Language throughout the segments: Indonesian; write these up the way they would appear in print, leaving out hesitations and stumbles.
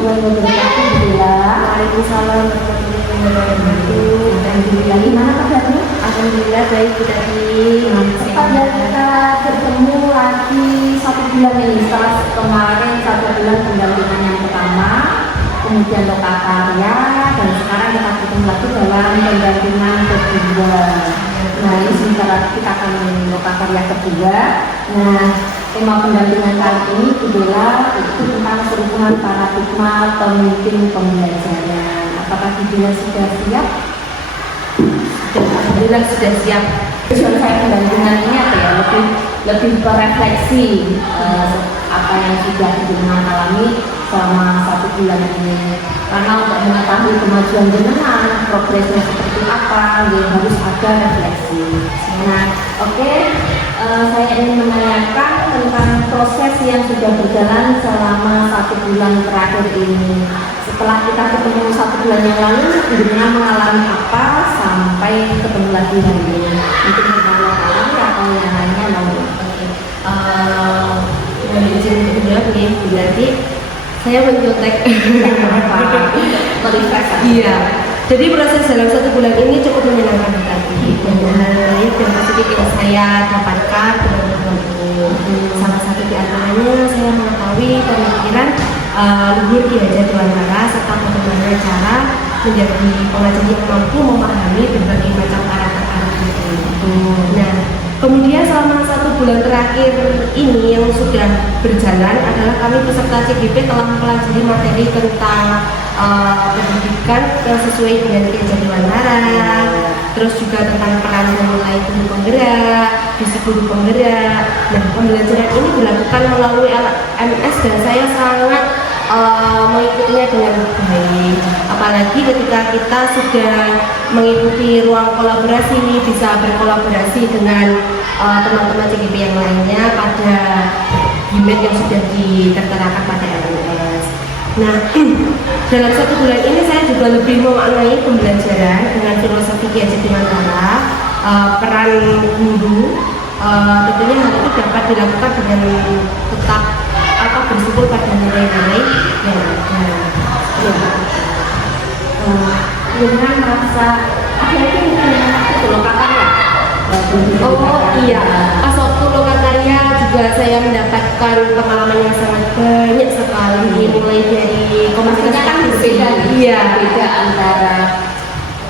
warahmatullahi wabarakatuh. Alhamdulillah. Waalaikumsalam warahmatullahi wabarakatuh. Alhamdulillah. Gimana kabarnya? Alhamdulillah baik Bu Tati. Setelah kita bertemu lagi 1 bulan ini, setelah kemarin 1 bulan pendampingan yang pertama, kemudian lokakarya, dan sekarang kita bertemu lagi dalam pendampingan kedua. Nah, ini sebentar lagi kita akan lokakarya kedua. Nah, tema pendampingan kali ini adalah itu tentang perubahan paradigma pemimpin pembelajaran. Apakah Bidila sudah siap? Alhamdulillah sudah siap. Tujuan saya pendampingan ini apa ya? Lebih berefleksi apa yang sudah jenengan alami selama 1 bulan ini. Karena untuk mengetahui kemajuan jenengan, progresnya seperti apa, ya harus ada refleksi. Nah, oke. Saya ingin menanyakan tentang proses yang sudah berjalan selama 1 bulan terakhir ini. Setelah kita ketemu 1 bulan yang lalu, jenengan mengalami apa sampai ketemu lagi hari ini? Mungkin mengalami atau yang lainnya mau? Izin untuk nih, berarti saya mencontek Iya. Jadi proses dalam 1 bulan ini cukup menyenangkan sekali. Banyak hal baik dan positif yang saya dapatkan dalam bertemu. Salah satu di antaranya saya mengetahui pemikiran Luhur Ki Hajar Dewantara serta bagaimana cara menjadi pengajar yang mampu memahami berbagai macam karakter anak itu. Nah, kemudian selama 1 bulan terakhir ini yang sudah berjalan adalah kami peserta CGP telah mempelajari materi tentang pendidikan yang sesuai dengan Ki Hajar Dewantara, terus juga tentang peran menilai guru penggerak, visi guru penggerak. Nah, pembelajaran ini dilakukan melalui LMS dan saya sangat mengikutinya dengan baik. Apalagi ketika kita sudah mengikuti ruang kolaborasi, bisa berkolaborasi dengan teman-teman CGP yang lainnya pada gimet yang sudah diterterakan pada LMS. Nah, dalam 1 bulan ini saya juga lebih memaknai pembelajaran dengan filosofi Ki Hajar Dewantara, peran guru. Tentunya hal itu dapat dilakukan dengan tetap bersyukur pada nilai-nilai yang ada. Dengan merasa akhirnya itu lokakarya. Oh iya, pas waktu lokakarya juga saya mendapatkan pengalaman yang sangat banyak sekali, mulai dari Maksudnya kan berbeda, beda antara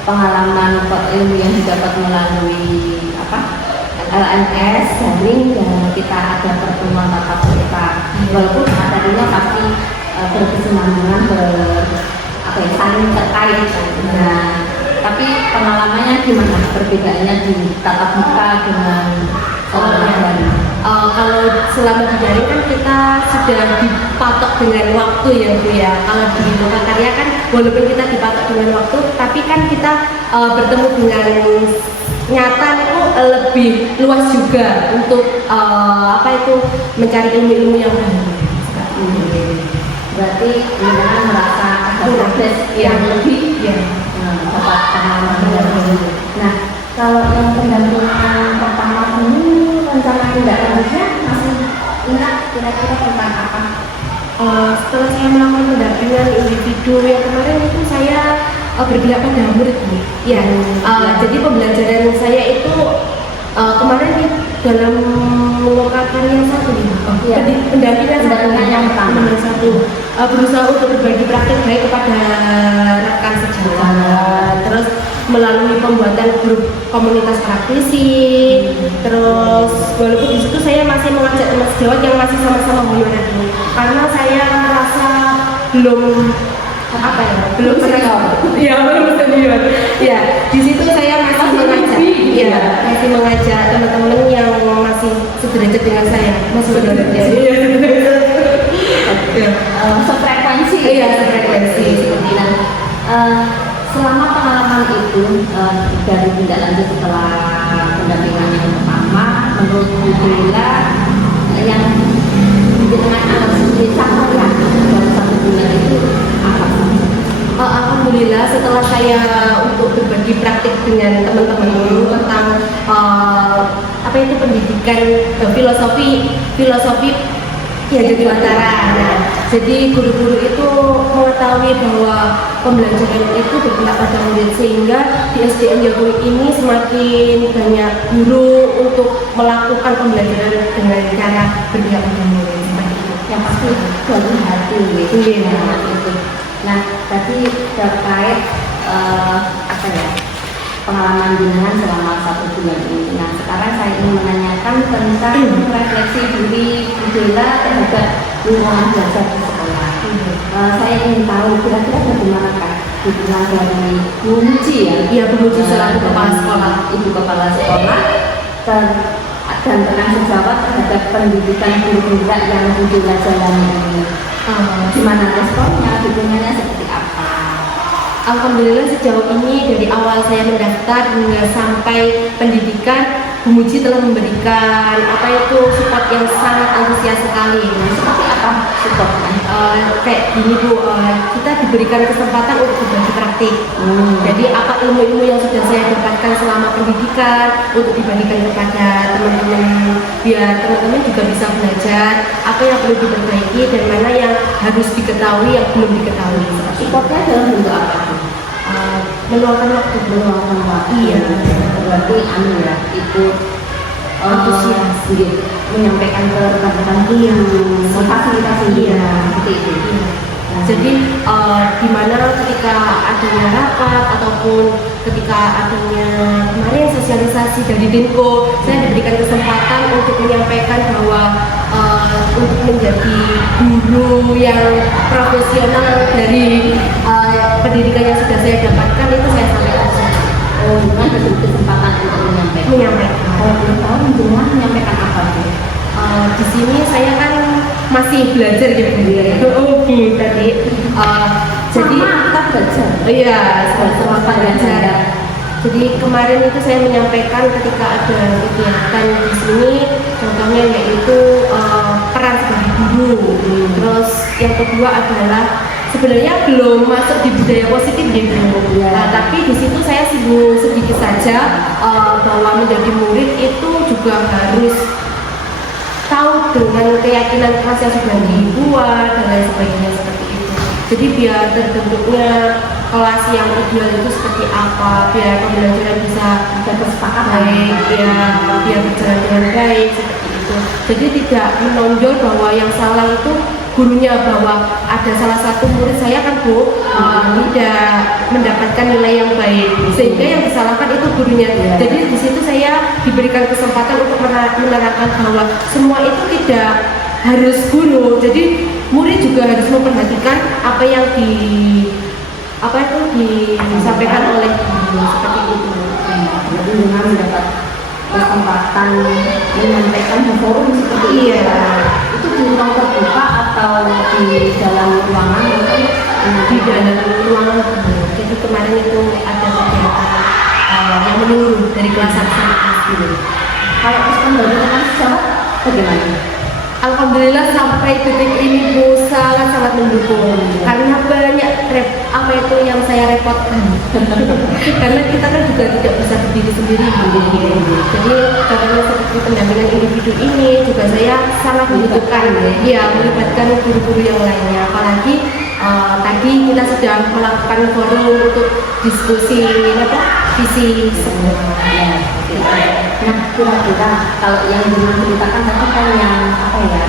pengalaman ilmu yang didapat melalui LMS, daring, dan kita ada pertemuan tatap muka. Walaupun materinya pasti berkesinambungan, saling terkait. Nah, tapi pengalamannya gimana? Perbedaannya di tatap muka dengan daring? Kalau selama di daring kan kita sudah dipatok dengan waktu ya Bu ya. Kalau di lokakarya kan walaupun kita dipatok dengan waktu, tapi kan kita bertemu dengan nyata itu lebih luas juga untuk mencari ilmu-ilmu yang baru. Berarti dengan merasa ada progres yang lebih dapat pengalaman baru. Nah, kalau yang pendampingan pertama ini rencana tindak lanjutnya masih ingat kira-kira tentang apa? Setelah saya melakukan pendampingan individu yang kemarin itu saya berpihak pada murid Bu. Ya, jadi pembelajaran saya itu kemarin dalam lokakarya 1 pendampingan yang pertama berusaha untuk berbagi praktik baik kepada rekan sejawat, terus melalui pembuatan grup komunitas praktisi, terus walaupun di situ saya masih mengajak teman sejawat yang masih sama-sama honorer ini, karena saya merasa belum senior. Ya, di situ saya masih mengajak teman-teman yang masih sederajat dengan saya, masih sederajat. Sefrekuensi. Iya, sefrekuensi. Seperti itu. Selama pengalaman itu dari tindak lanjut setelah pendampingan yang pertama, menurut Bu Bella yang dengan analisis capaian dalam 1 bulan itu apa? Alhamdulillah setelah saya untuk berbagi praktik dengan teman-teman tentang apa itu pendidikan filosofi Ki Hajar Dewantara. Nah, Jadi guru-guru itu mengetahui bahwa pembelajaran itu berpihak pada murid, sehingga di SDN Jagung ini semakin banyak guru untuk melakukan pembelajaran dengan cara berpihak pada murid seperti itu. Yang pasti dari hati Iya. itu. Nah, tadi terkait apa ya, pengalaman jenengan selama 1 bulan ini. Nah, sekarang saya ingin menanyakan tentang refleksi diri Bu Dela terhadap lingkungan belajar di sekolah. Saya ingin tahu kira-kira bagaimanakah hubungan dari Bu Muji ya? Iya, Bu Muji selaku kepala sekolah, ibu kepala sekolah, dan penanggung jawab terhadap pendidikan guru yang Bu Dela jalani ini. Gimana responnya, dukungannya seperti apa? Alhamdulillah sejauh ini dari awal saya mendaftar hingga sampai pendidikan, Bu Muji telah memberikan support yang sangat antusias sekali. Seperti apa supportnya? Kayak gini Bu, kita diberikan kesempatan untuk berbagi praktik. Jadi apa ilmu-ilmu yang sudah saya dapatkan selama pendidikan untuk dibagikan kepada teman-teman, biar teman-teman juga bisa belajar apa yang perlu diperbaiki dan mana yang harus diketahui yang belum diketahui. Supportnya dalam bentuk apa? Meluangkan waktu. Iya. Berarti ya, itu antusias, menyampaikan ke rekan-rekan memfasilitasi seperti itu. Jadi di mana ketika adanya rapat ataupun ketika adanya kemarin sosialisasi dari Dinko, saya diberikan kesempatan untuk menyampaikan bahwa untuk menjadi guru yang profesional dari pendidikan yang sudah saya dapatkan itu saya sampaikan. Bukan ada kesempatan untuk menyampaikan. Kalau belum tahu menjelaskan menyampaikan apa sih? Di sini saya kan masih belajar gitu ya. Tadi. Jadi kita belajar. Iya, sama belajar. Jadi kemarin itu saya menyampaikan ketika ada kegiatan di sini, contohnya yaitu peran sebagai guru. Terus yang kedua adalah sebenarnya belum masuk di budaya positif gitu. Tapi di situ saya singgung sedikit saja bahwa menjadi murid itu juga harus tahu dengan keyakinan keras yang sudah dibuat dan lain sebagainya seperti itu. Jadi biar terbentuknya kelas yang ideal itu seperti apa, biar pembelajaran bisa kesepakatan baik, biar berjalan dengan baik seperti itu. Jadi tidak menonjol bahwa yang salah itu gurunya, bahwa ada salah satu murid saya kan Bu tidak mendapatkan nilai yang baik sehingga yang disalahkan itu gurunya. Jadi di situ saya diberikan kesempatan untuk menerangkan bahwa semua itu tidak harus guru, jadi murid juga harus memperhatikan apa yang disampaikan oleh guru seperti itu. Jadi dengan mendapat kesempatan menyampaikan di forum seperti itu di ruang terbuka atau di dalam ruangan mungkin di dalam ruangan. Jadi kemarin itu ada kegiatan yang menurun dari kelas 1 sampai kelas 10. Kalau respon dari teman sejawat bagaimana? Alhamdulillah sampai detik ini Bu sangat mendukung karena banyak yang saya repotkan karena kita kan juga tidak bisa berdiri sendiri jadi karena seperti pendampingan individu ini juga saya sangat membutuhkan melibatkan guru-guru yang lainnya, apalagi tadi kita sudah melakukan forum untuk diskusi visi semua. Nah, kira-kira kalau yang diceritakan tadi kan yang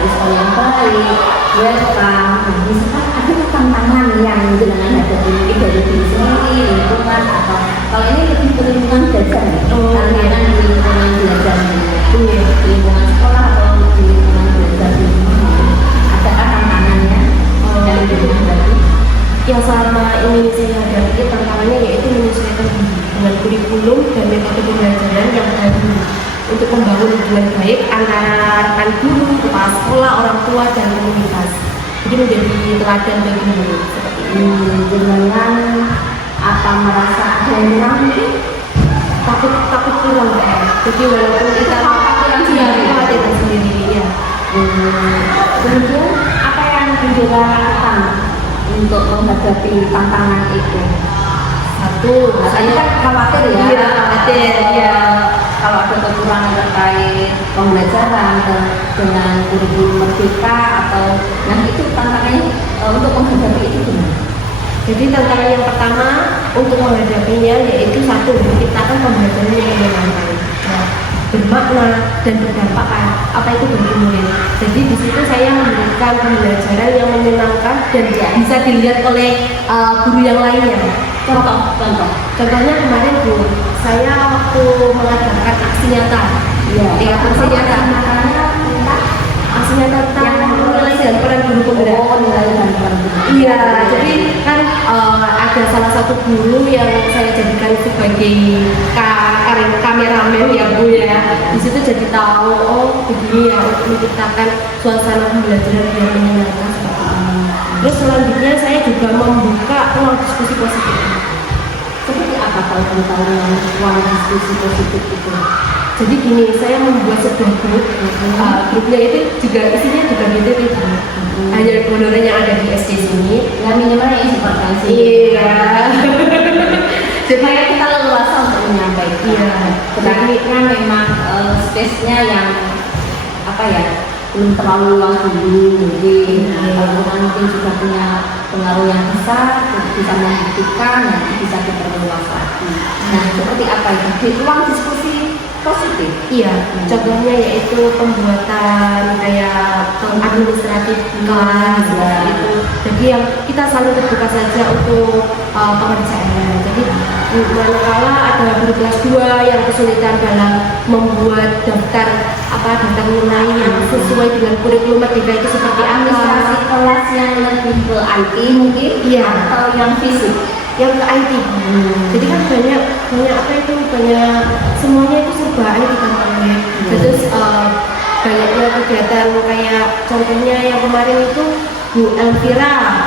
respon yang baik, welcome. Misalkan ada tantangan yang jenengan hadapi mungkin dari diri sendiri, lingkungan atau kalau ini lebih ke lingkungan belajar, tantangan di lingkungan belajar, lingkungan sekolah atau di lingkungan belajar di rumah. Adakah tantangannya dari jenengan tadi? Yang selama ini saya hadapi tantangannya yaitu menyesuaikan dengan kurikulum dan metode pembelajaran yang baru untuk membangun hubungan baik antara rekan guru, kepala sekolah, orang tua, dan komunitas. Jadi menjadi teladan bagi murid seperti ini. Dengan apa merasa ada yang kurang mungkin? Takut kurang kan. Jadi walaupun kita khawatiran sendiri ya. Kemudian apa yang Dela lakukan untuk menghadapi tantangan itu? Satu, rasanya kan khawatir kalau ada kekurangan terkait pembelajaran dengan guru-guru merdeka atau itu tantangannya Jadi tantangan yang pertama untuk menghadapinya yaitu satu, menciptakan pembelajaran yang menyenangkan, bermakna dan berdampak. Apa itu bagi murid? Jadi di situ saya memberikan pembelajaran yang menyenangkan dan bisa dilihat oleh guru yang lainnya. Contohnya kemarin Bu, saya waktu mengadakan aksi nyata. Iya. Aksi nyata. Aksi nyata tentang nilai dan peran guru penggerak. Nilai dan peran guru. Iya, jadi kan ada salah satu guru yang saya jadikan sebagai kameramen ya Bu ya. Di situ jadi tahu oh begini ya untuk menciptakan suasana pembelajaran yang menyenangkan seperti ini. Terus selanjutnya saya juga membuka ruang diskusi positif. Seperti apa kalau kamu tahu ruang diskusi positif itu? Jadi gini, saya membuat sebuah grup. Grupnya itu juga isinya juga BTT. Hanya honorer yang ada di SD sini. Ya minimal yang seperti Iya. Supaya kita leluasa untuk menyampaikan. Iya. Tetapi kan memang space-nya yang apa ya, belum terlalu luas dulu mungkin. Kalau mungkin sudah punya pengaruh yang besar, bisa membuktikan, nanti bisa diperluas lagi. Nah, seperti apa itu? Di ruang diskusi positif. Iya, contohnya yaitu pembuatan kayak administratif kelas itu. Jadi yang kita selalu terbuka saja untuk pengerjaannya. Jadi manakala ada guru kelas 2 yang kesulitan dalam membuat daftar nilai yang sesuai dengan kurikulum Merdeka itu seperti Administrasi kelas yang lebih ke IT mungkin, iya, atau yang fisik. yang ke IT. Jadi kan banyak semuanya itu serba IT kan. Terus banyaknya kegiatan kayak contohnya yang kemarin itu Bu Elvira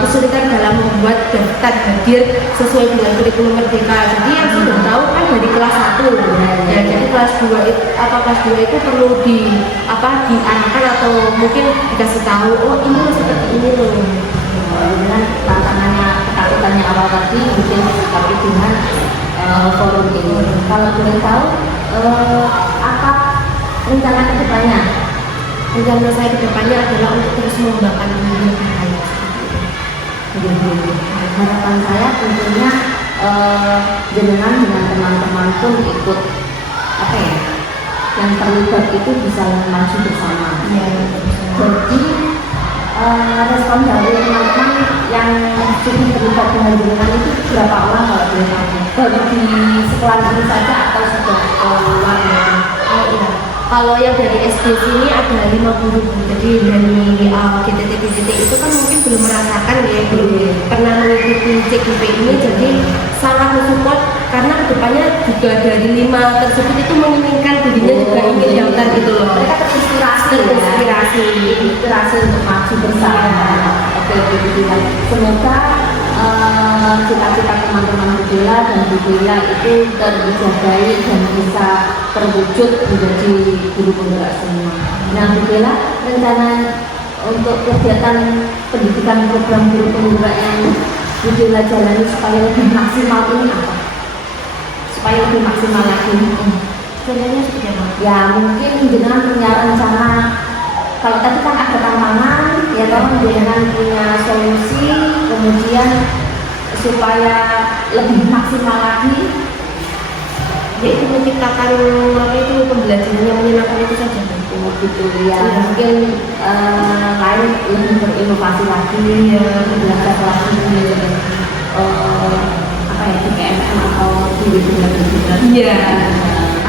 kesulitan dalam membuat daftar hadir sesuai dengan kurikulum Merdeka. Jadi yang sudah tahu kan dari kelas 1. Ya, jadi kelas 2 itu perlu diarahkan atau mungkin dikasih tahu oh ini loh seperti ini loh. Dengan tantangannya, ketakutannya awal tadi mungkin disikapi dengan forum ini. Kalau boleh tahu apa rencana kedepannya? Rencana saya kedepannya adalah untuk terus mengembangkan dunia bahaya. Harapan saya tentunya jenengan dengan teman-teman pun ikut yang terlibat itu bisa maju bersama. Jadi respon dari teman-teman yang sudah terlibat dengan jenengan itu berapa orang kalau boleh tahu? Baru di sekolah ini saja atau sudah keluar? Kalau yang dari SD sini ada 5 guru, jadi dari GTT itu kan mungkin belum merasakan ya, belum pernah mengikuti CGP ini, jadi sangat mensupport karena kedepannya juga dari 5 tersebut itu menginginkan dirinya juga ingin daftar gitu loh. Mereka terinspirasi untuk maju bersama. Oke, semoga cita-cita teman-teman Bu Bella dan Bu Bella itu terjaga dan bisa terwujud menjadi guru penggerak semua. Nah, Bu Bella, rencana untuk kegiatan pendidikan program guru penggerak yang Bu Bella jalani supaya lebih maksimal ini apa? Supaya lebih maksimal lagi. Contohnya seperti apa? Ya mungkin jenengan punya rencana. Kalau tadi kan ada tantangan, ya kalau jenengan punya solusi, kemudian supaya lebih maksimal lagi, yaitu menciptakan pembelajaran yang menyenangkan itu saja. Gitu ya. Mungkin lain lebih berinovasi lagi, belajar lagi di PMM atau di webinar. Iya.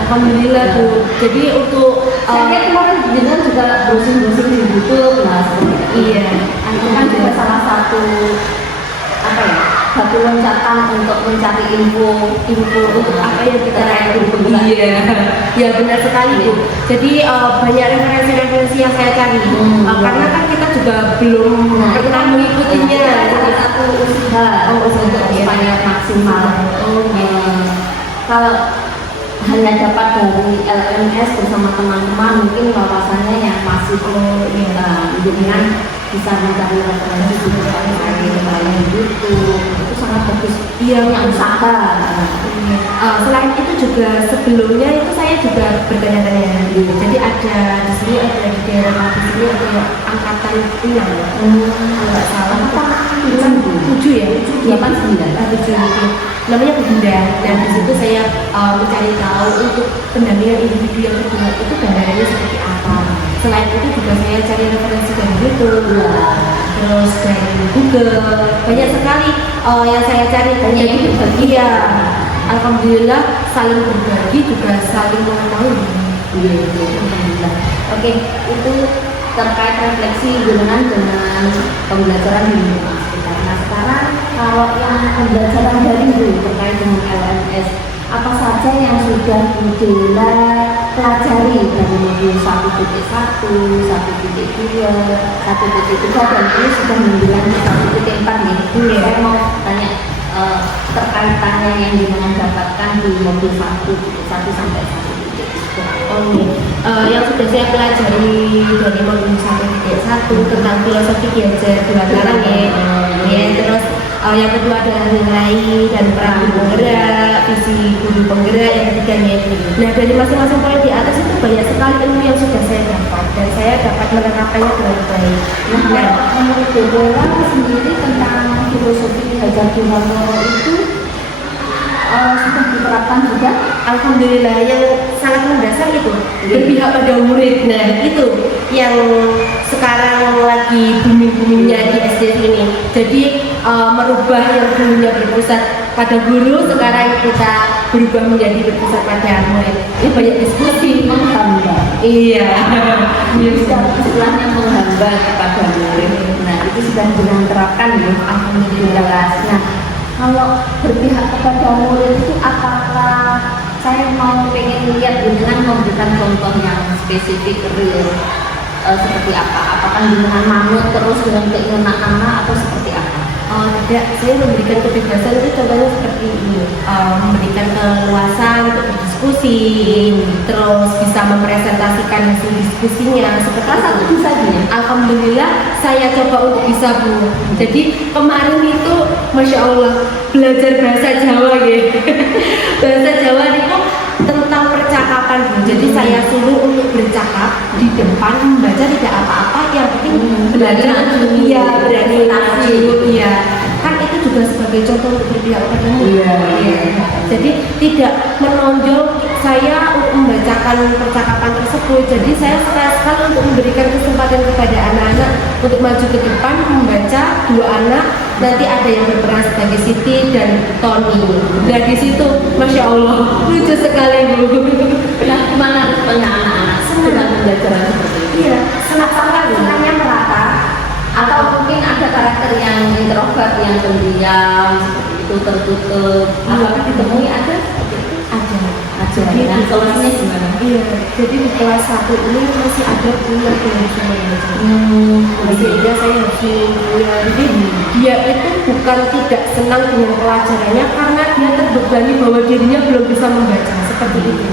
Alhamdulillah tuh. Jadi untuk saya kemarin jenengan juga browsing di YouTube, nah seperti itu. Iya. Itu kan juga salah satu batu loncatan untuk mencari info untuk apa yang kita lakukan. Iya, ya benar sekali Bu. Jadi banyak referensi yang saya cari karena kan kita juga belum pernah mengikutinya. Jadi satu usaha supaya maksimal. Kalau hanya dapat dari LMS bersama teman-teman, mungkin wawasannya yang masih dengan bisa mencari referensi di YouTube, itu sangat bagus. Iya, yang usaha. Selain itu juga sebelumnya itu saya juga bertanya-tanya. Jadi ada di sini, ada di daerah di sini ada angkatan 6 kalau nggak salah. Apa 7 ya? 8 9. 7 namanya Bunda. Nah di situ saya mencari tahu untuk pendampingan individu yang kedua itu gambarannya seperti apa. Selain itu juga saya cari referensi dari YouTube, terus dari Google, banyak sekali yang saya cari. Banyak yang berbagi. Iya, alhamdulillah saling berbagi juga saling mengetahui. Iya, alhamdulillah. Oke, itu terkait refleksi jenengan dengan pembelajaran di rumah sekitar. Nah sekarang kalau yang pembelajaran dari itu terkait dengan LMS, apa saja yang sudah Budela pelajari dari modul 1.1, 1.2, 1.3 dan ini sudah menjelang ke 1.4 nih. Saya mau tanya terkaitannya yang jenengan dapatkan di modul 1 sampai 1.3. Yang sudah saya pelajari dari modul 1.1 tentang filosofi Piaget dua karang ya, terus yang kedua adalah nilai dan peran guru penggerak, visi guru penggerak, yang ketiga ya. Nah dari masing-masing poin di atas itu banyak sekali ilmu yang sudah saya dapat dan saya dapat menerapkannya dengan baik. Nah, menurut Budela sendiri tentang filosofi Hajar Dewantoro itu sudah diterapkan juga? Alhamdulillah, yang sangat mendasar itu berpihak pada murid. Nah itu yang sekarang lagi booming-boomingnya di SD ini. Jadi merubah yang dulunya berpusat pada guru, sekarang kita berubah menjadi berpusat pada murid. Ini banyak diskusi. Menghambat. Iya. Istilahnya menghambat kepada murid. Nah itu sudah diterapkan ya. Alhamdulillah. Nah kalau berpihak kepada murid itu apakah saya mau pengen lihat dengan memberikan contoh yang spesifik real seperti apa? Apakah dengan manut terus dengan keinginan anak atau seperti apa? Tidak, saya memberikan kebebasan itu contohnya seperti ini, memberikan keleluasan untuk berdiskusi, terus bisa mempresentasikan hasil diskusinya seperti Satu itu. bisa dia. Alhamdulillah saya coba untuk bisa Bu. Jadi kemarin itu Masya Allah belajar bahasa Jawa gitu. Bahasa Jawa itu tentang percakapan Bu. Jadi saya suruh untuk bercakap di depan, membaca tidak apa-apa, yang penting belajar iya, berani maju, iya. Kan itu juga sebagai contoh untuk berpihak kepada murid. Iya. Jadi tidak menonjol saya untuk membacakan percakapan tersebut. Jadi saya sekali untuk memberikan kesempatan kepada anak-anak untuk maju ke depan membaca, dua anak nanti ada yang berperan sebagai Siti dan Tony. Nah di situ, masya Allah, lucu sekali Bu. Nah, gimana responnya anak-anak dengan pembelajaran seperti itu? Iya, senangnya merata. Atau mungkin ada karakter yang introvert, yang pendiam, seperti itu tertutup. Apakah ditemui ada seperti itu? Ada. Jadi, nah, solusinya gimana? Iya, jadi di kelas 1 ini masih ada punya dari semuanya. Sehingga saya harus mengulang. Jadi dia itu bukan tidak senang dengan pelajarannya karena dia terbebani bahwa dirinya belum bisa membaca seperti itu.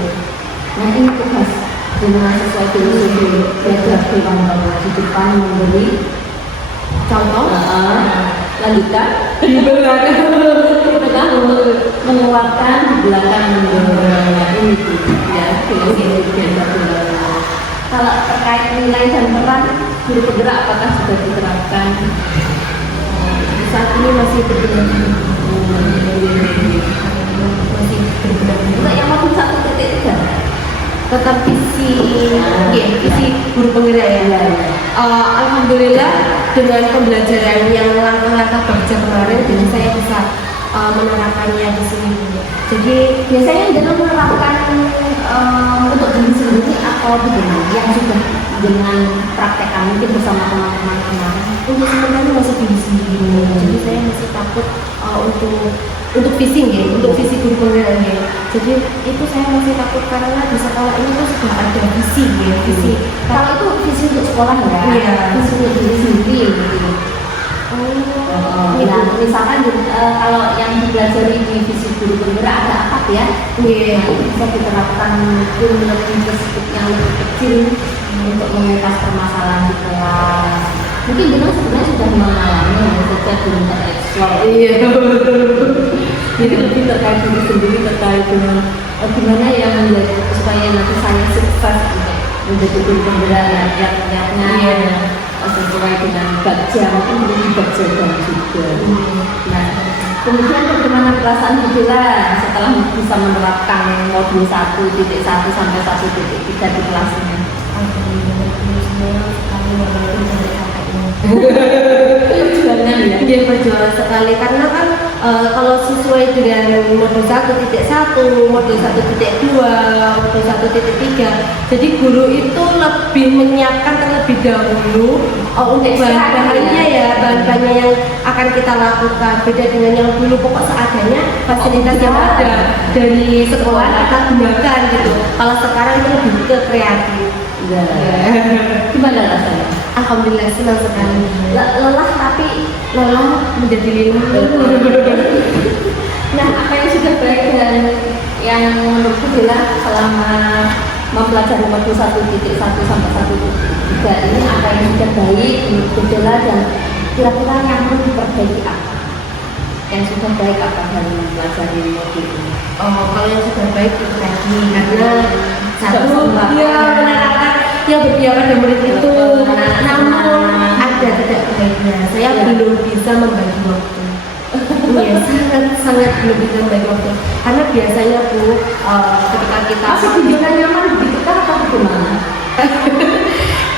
Nah ini tugas dengan sesuai filosofi belajar Dewantoro di depan memberi Contoh, lanjutkan di belakang. tengah menguatkan, di belakang mendorong. Nah ini ya filosofi belajar Dewantoro. Kalau terkait nilai dan peran guru penggerak apakah sudah diterapkan? Saat ini masih berguna. Masih berguna. Untuk yang modul 1.3 Tetap visi, visi guru penggerak ya. Alhamdulillah dengan pembelajaran yang langkah-langkah baca kemarin, jadi saya bisa menerapkannya di sini. Jadi biasanya dalam menerapkan untuk diri sendiri atau bagaimana yang sudah dengan praktekkan mungkin bersama teman-teman kemarin. untuk sementara masih diri sendiri, jadi saya masih takut untuk visi ya, untuk visi guru penggerak ya. Jadi itu saya masih takut karena di sekolah ini tuh sudah ada visi ya, visi. Kalau itu visi untuk sekolah ya, Iya. visi untuk diri sendiri gitu. Nah, misalkan kalau yang dipelajari di visi guru penggerak ada akad ya, Iya. nah, itu bisa diterapkan mungkin lebih ke skop yang lebih kecil untuk mengentas permasalahan di kelas. Mungkin Dino sebenarnya sudah mengalami ya, sejak belum tereksplor. Iya. Jadi lebih terkait diri sendiri, terkait dengan gimana yang menjadi supaya nanti saya sukses untuk menjadi guru penggerak rakyatnya. sesuai dengan baja, mungkin menjadi baja dan juga. Nah, kemudian bagaimana perasaan Bu Bella setelah bisa menerapkan modul 1.1 sampai 1.3 di kelasnya? Perjuangan ya? Dia perjuangan sekali karena kan kalau sesuai dengan modul 1.1, modul 1.2, modul 1.3, jadi guru itu lebih menyiapkan terlebih dahulu untuk bahan-bahannya ya, bahan-bahannya yang akan kita lakukan. Beda dengan yang dulu pokok seadanya, fasilitas yang ada dari sekolah kita gunakan gitu. Kalau sekarang itu lebih ke kreatif. Gimana rasanya? Alhamdulillah senang sekali. Lelah tapi Lelah menjadi lilin. Nah, apa yang sudah baik dan yang menurut Bu Bella selama mempelajari modul 1.1 sampai 1.3 ini, apa yang sudah baik menurut Bu Bella dan kira-kira yang perlu diperbaiki apa? Yang sudah baik apa dari mempelajari modul ini? Oh, kalau yang sudah baik itu tadi karena Sudah satu sembah. dia menanyakan yang berbiara dan murid itu, namun ada tidak baiknya. Saya belum bisa membagi waktu. Iya, sangat belum bisa membagi waktu. Karena biasanya Bu, ketika kita Masih tunjukkan nyaman begitu kan atau bagaimana?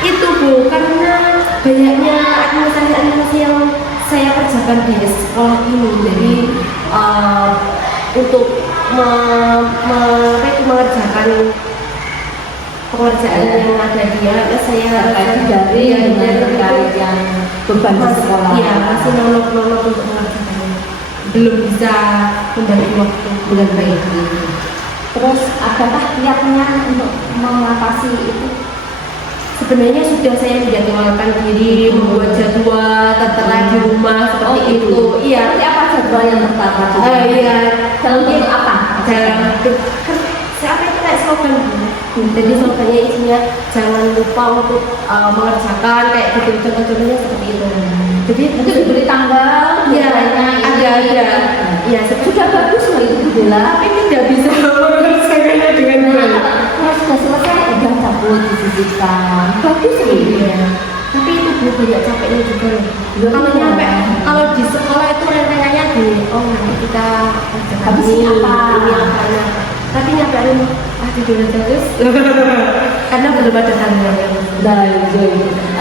itu Bu, karena banyaknya administrasi yang saya kerjakan di sekolah ini. Jadi untuk mengerjakan pekerjaan yang ada dia, saya dari terkait yang beban di sekolah. Iya, masih nolok-nolok untuk mengerjakannya. Belum bisa membagi waktu dengan baik. Terus adakah kiatnya untuk mengatasi itu? Sebenarnya sudah saya menjadwalkan diri, membuat jadwal tertera di rumah seperti itu. Iya. Seperti apa jadwal yang tertera? Iya. Dalam bentuk apa? Dalam kan saya itu kayak slogan Bu. Jadi slogannya isinya jangan lupa untuk mengerjakan kayak gitu, contoh-contohnya seperti itu. Jadi Itu diberi tanggal, Iya, ada. Iya, sudah bagus loh itu Bu Bella. tapi tidak bisa mengerjakannya dengan baik. Kalau sudah selesai, udah cabut, disisihkan. Bagus loh. Iya. Tapi itu Bu banyak capeknya juga loh. Iya. Kalau nyampe, kalau di sekolah itu rencananya nanti kita kerjakan Habis ini apa? apa. Tapi nyampe rumah, tidur aja terus. Karena belum ada tanggalnya.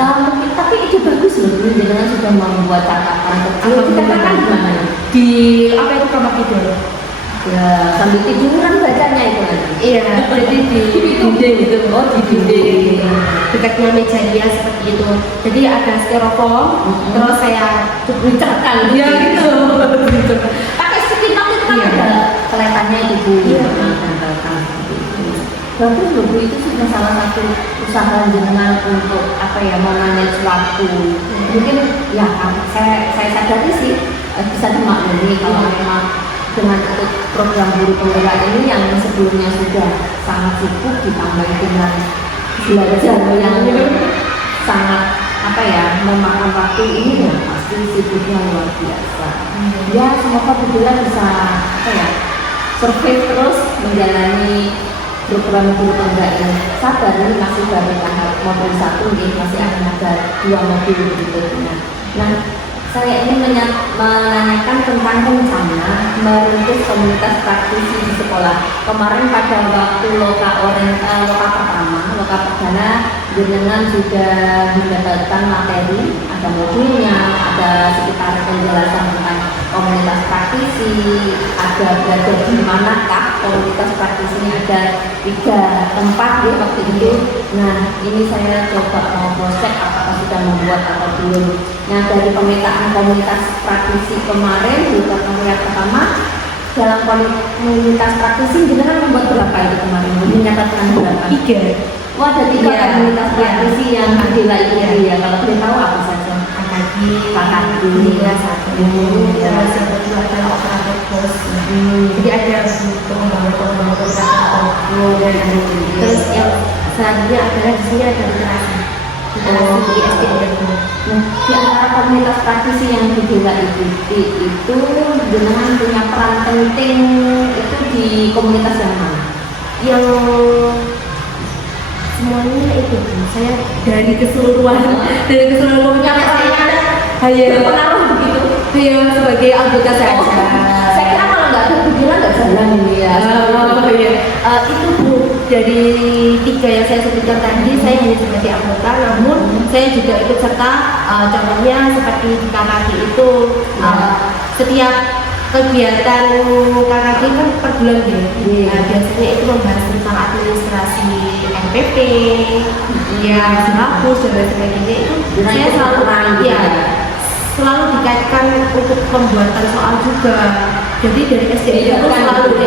Mungkin tapi itu bagus loh, Bu. Jangan sudah membuat catatan kecil. Kita kan gimana? Di apa itu kamar tidur? Ya, sambil tiduran bacanya itu nanti. Iya, jadi di dinding gitu. Oh, di dinding. Dekatnya meja dia seperti itu. Jadi ada styrofoam, terus saya Ucapkan ya gitu. pakai sticky note itu kan Iya. ada kelihatannya itu Bu. Iya. Tempelkan seperti itu. Bagus loh Bu, itu sudah salah satu usaha jenengan untuk apa ya, memanage waktu. Mungkin ya saya sadari sih bisa dimaklumi kalau memang dengan ikut program guru penggerak ini yang sebelumnya sudah sangat sibuk ditambah dengan belajar yang sangat apa ya, memakan waktu ini ya pasti sibuknya luar biasa. Ya semoga Bu Bella bisa apa ya, survive terus menjalani program guru penggerak ini. Sabar, ini masih baru tahap modul 1 nih, masih akan ada 2 modul berikutnya. Nah, saya ingin menanyakan tentang rencana merintis komunitas praktisi di sekolah. Kemarin pada waktu loka pertama, loka perdana, jenengan sudah mendapatkan materi, ada modulnya, ada sekitar penjelasan tentang komunitas praktisi, ada belajar di manakah komunitas praktisi ini, ada 3 tempat ya waktu itu. Nah, ini saya coba mau cross-check apakah sudah membuat atau belum. Nah, dari pemetaan komunitas praktisi kemarin di pertemuan pertama, dalam komunitas praktisi jenengan membuat berapa itu kemarin? Menyatakan berapa? 3. Wah, ada 3 Iya. komunitas praktisi yang Adela ikuti ya. Kalau boleh tahu apa saja? Kakaki, ya satu. Terus yang kedua adalah operator pos. Jadi ada pengembangan terus yang selanjutnya adalah di sini ada literasi. Literasi di SDM. Nah, di antara komunitas praktisi yang Adela ikuti itu jenengan punya peran penting itu di komunitas yang mana? Yang semuanya itu saya dari keseluruhan komunitas saya hanya Berpengaruh begitu. sebagai anggota saja. Saya kira kalau nggak ada pikiran nggak jalan ini ya. Itu Bu, dari 3 yang saya sebutkan tadi saya hanya sebagai anggota, namun saya juga ikut serta, contohnya seperti di KKG itu setiap kegiatan KKG kan per bulan ya. Biasanya itu membahas tentang administrasi NPP, ya silabus dan lain sebagainya itu saya selalu selalu dikaitkan untuk pembuatan soal juga. Jadi dari SD itu selalu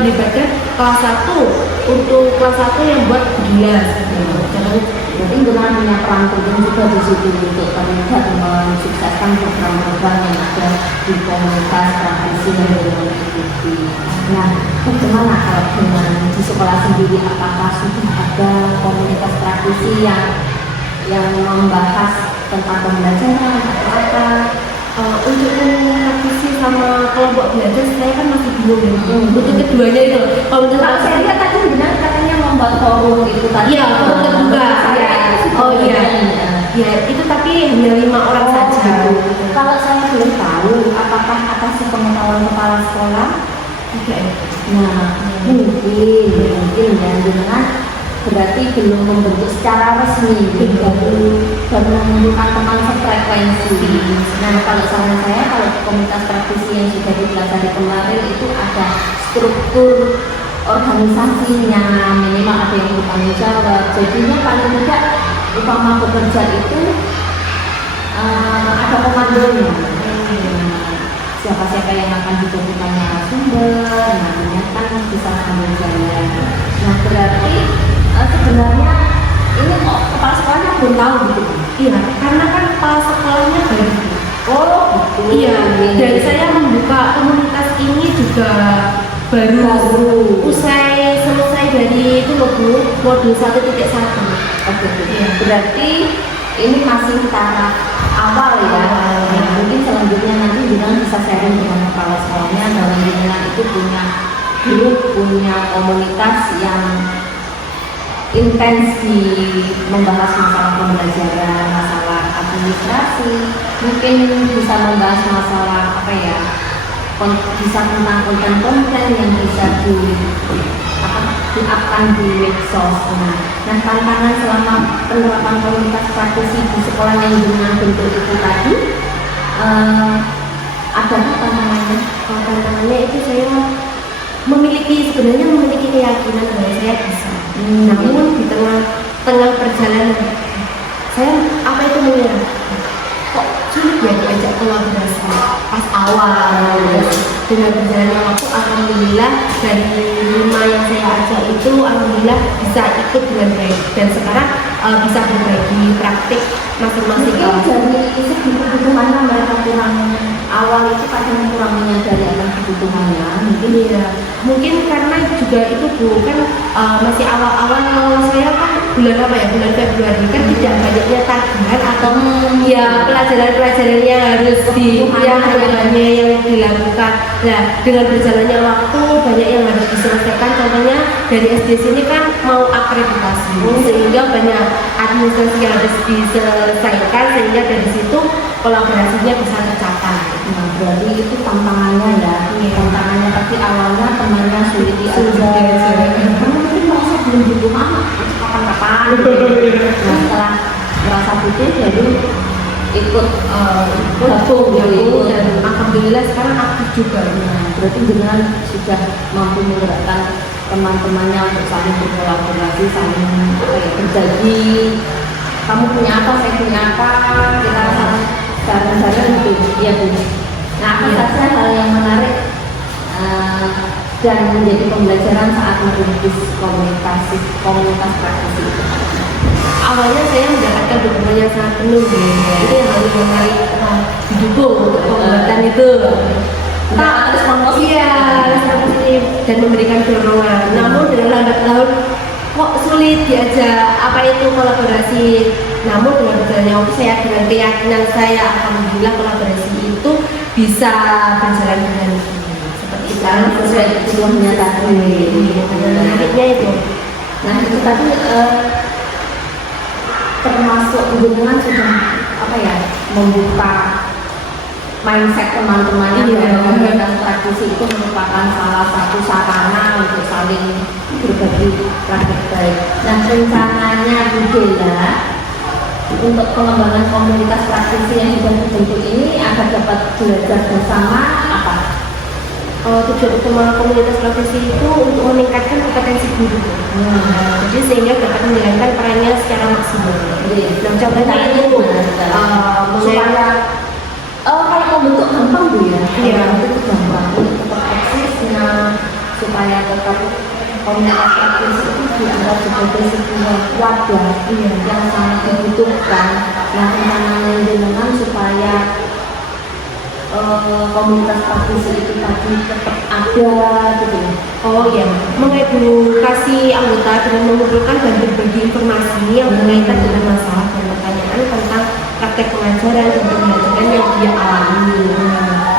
dilibatkan kelas 1 untuk kelas 1 yang buat gelas gitu. Jadi dengan punya peran penting juga di situ untuk terlibat mensukseskan program-program yang ada di komunitas tradisi yang diikuti. Nah, bagaimana kalau dengan di sekolah sendiri, apakah sudah ada komunitas tradisi yang membahas tentang pembelajaran atau apa? Untuk komunikasi sama kelompok belajar saya kan masih bingung untuk keduanya itu. Kalau saya lihat tadi benar katanya membuat forum itu tadi. Iya, forum terbuka. Ya itu tapi hanya 5 orang saja. Kalau saya belum tahu, apakah atas sepengetahuan kepala sekolah? Tidak. Nah, mungkin ya dengan berarti belum membentuk secara resmi, baru menentukan teman sefrekuensi. Nah, kalau saran saya, kalau komunitas praktisi yang sudah dipelajari kemarin itu ada struktur organisasinya, minimal ada yang bertanggung jawab. Jadinya paling tidak utama bekerja itu ada komandonya. Siapa-siapa yang akan dijadikan narasumber, nantinya kan bisa sambil jalan. Nah, berarti sebenarnya ini kok kepala sekolahnya belum tahu gitu. Iya, karena kan kepala sekolahnya baru. Oh, betul. Iya, dan saya membuka komunitas ini juga baru selesai dari itu loh Bu, modul 1.1. Oke. Berarti ini masih tahap awal ya. Mungkin selanjutnya nanti Bintang bisa sharing dengan kepala sekolahnya bahwa Bintang itu punya grup, punya komunitas yang intens di membahas masalah pembelajaran, masalah administrasi, mungkin bisa membahas masalah bisa tentang konten-konten yang bisa diupkan di medsos. Nah, tantangan selama penerapan komunitas praktisi di sekolah yang dengan bentuk itu tadi, ada tantangannya? Tantangannya itu saya sebenarnya memiliki keyakinan bahwa saya bisa. Namun di tengah perjalanan saya menyerah. Kok sulit ya diajak kolaborasi pas awal. Dengan berjalannya waktu, alhamdulillah dari 5 yang saya ajak itu alhamdulillah bisa ikut dengan baik dan sekarang bisa berbagi praktik masing-masing. Dari segi kebutuhannya mereka kurang awal itu kadang kurang menyadari akan kebutuhannya. Mungkin karena juga itu Bu kan masih awal-awal saya kan bulan Februari kan tidak banyaknya tagihan atau pelajaran-pelajaran yang harus hanya yang dilakukan. Nah, dengan berjalannya waktu banyak yang harus diselesaikan. Contohnya dari SD sini kan mau akreditasi, sehingga banyak administrasi yang harus diselesaikan, sehingga dari situ kolaborasinya bisa tercapai. Nah, berarti itu tantangannya ya. Tantangannya tapi awalnya temannya sulit diajar. Mungkin merasa belum butuh kapan-kapan. Nah, setelah merasa butuh jadi ikut gabung dan alhamdulillah sekarang aktif juga. Berarti dengan sudah mampu menggerakkan teman-temannya untuk saling berkolaborasi, saling berbagi. Kamu punya apa, saya punya apa, kita bareng-bareng gitu, ya Bu. Nah, apa saja hal yang menarik dan menjadi pembelajaran saat merintis komunitas praktisi itu? Awalnya saya mendapatkan dukungan yang sangat penuh itu yang harus menarik didukung untuk pembuatan itu. Respon positif dan memberikan dorongan. Namun dengan lambat laun kok sulit diajak kolaborasi. Namun dengan berjalannya waktu saya dengan keyakinan saya alhamdulillah kolaborasi itu bisa berjalan dengan seperti itu. Sesuai kebutuhannya tadi. Menariknya itu. Nah, itu tadi termasuk jenengan sudah apa ya membuka mindset teman-temannya bahwa komunitas praktisi itu merupakan salah satu sarana untuk saling berbagi praktik baik. Nah, rencananya Bu Dela untuk pengembangan komunitas praktisi yang sudah dibentuk ini agar dapat belajar bersama apa? Tujuan utama komunitas praktisi itu untuk meningkatkan kompetensi guru. Jadi sehingga dapat menjalankan perannya secara maksimal. Nah, contohnya itu supaya kalau membentuk gampang Bu ya, itu gampang untuk eksisnya supaya tetap komunitas praktisi itu dianggap sebagai sebuah wadah yang sangat dibutuhkan. Nah, rencananya dengan supaya komunitas praktisi itu tadi tetap ada gitu. Oh ya, mengedukasi anggota dengan mengumpulkan dan berbagi informasi yang berkaitan dengan masalah dan pertanyaan tentang praktek pengajaran dan pembelajaran yang dia alami.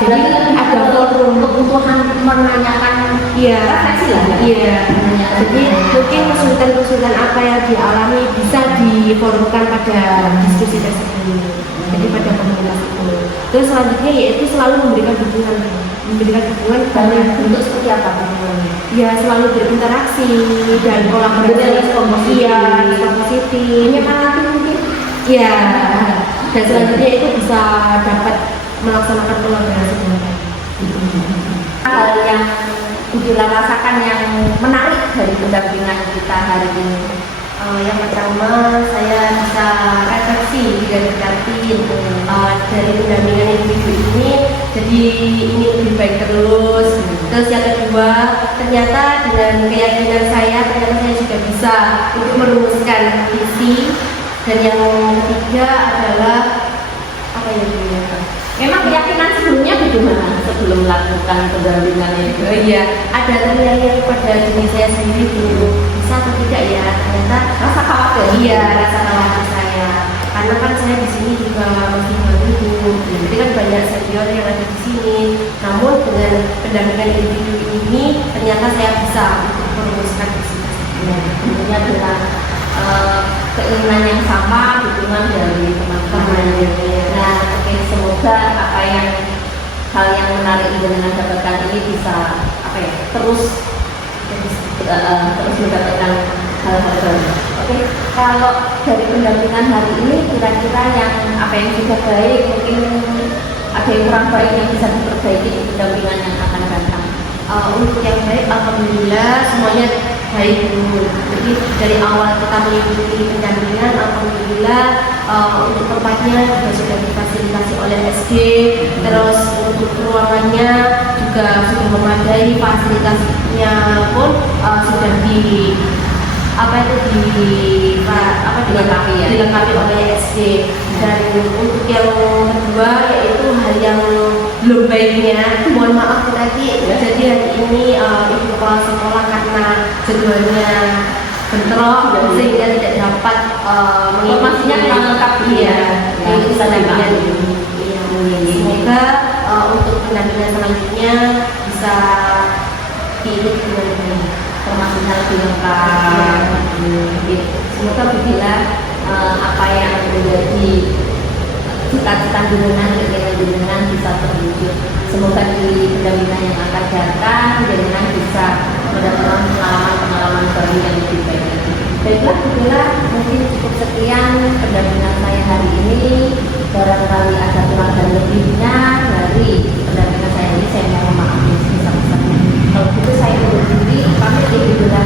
Jadi ada forum kebutuhan menanyakan refleksi lah. Iya. Jadi mungkin kesulitan-kesulitan apa yang dialami bisa diforumkan pada diskusi tersebut. Jadi pada komunitas itu. Terus selanjutnya yaitu selalu memberikan dukungan kepada bentuk seperti apa dukungannya? Ya selalu berinteraksi dan kolaborasi positif. Menyemangati mungkin. Ya. Dan selanjutnya itu bisa dapat melaksanakan kolaborasi dengan hal yang Budila rasakan yang menarik dari pendampingan kita hari ini. Yang pertama saya bisa refleksi dan berarti dari pendampingan individu ini jadi ini lebih baik terus. Terus yang kedua ternyata dengan keyakinan saya ternyata saya juga bisa untuk merumuskan visi. Dan yang ketiga adalah apa ya Bu? Memang keyakinan sebelumnya bagaimana sebelum melakukan pendampingan itu? Oh iya, ada tanya pada diri saya sendiri dulu bisa atau tidak ya, ternyata Rasa khawatir? iya rasa khawatir saya karena kan saya di sini juga masih baru, jadi kan banyak senior yang ada di sini. Namun dengan pendampingan individu ini ternyata saya bisa untuk merumuskan visi tersebut. Tentunya dengan keinginan yang sama, dukungan dari teman-teman. Nah, oke, semoga apa yang hal yang menarik dengan dapatkan ini bisa apa ya terus mendapatkan hal-hal baru. Oke, kalau dari pendampingan hari ini kira-kira yang apa yang sudah baik mungkin ada yang kurang baik yang bisa diperbaiki di pendampingan yang akan datang. Untuk yang baik alhamdulillah semuanya baik dulu. Jadi dari awal kita mengikuti pendampingan alhamdulillah untuk tempatnya juga sudah difasilitasi oleh SG, terus untuk ruangannya juga sudah memadai, fasilitasnya pun sudah dilengkapi oleh SG. Dan untuk yang kedua yaitu hal yang belum baiknya, mohon maaf nanti jadi hari ini ibu kepala sekolah karena jadwalnya bentrok sehingga tidak dapat Informasinya kurang lengkap itu pendampingan ini. Semoga untuk pendampingan selanjutnya bisa diikuti dengan baik, Informasinya lebih lengkap. Semoga Budila apa yang menjadi cita-cita jenengan bisa terwujud. Semoga di pendampingan yang akan datang jenengan bisa mendapatkan pengalaman baru yang lebih baik lagi. Baiklah Budila, mungkin cukup sekian pendampingan saya hari ini. Barangkali ada kurang dan lebihnya dari pendampingan saya ini, saya mohon maaf yang sebesar-besarnya. Kalau begitu saya undur diri, pamit. Budila.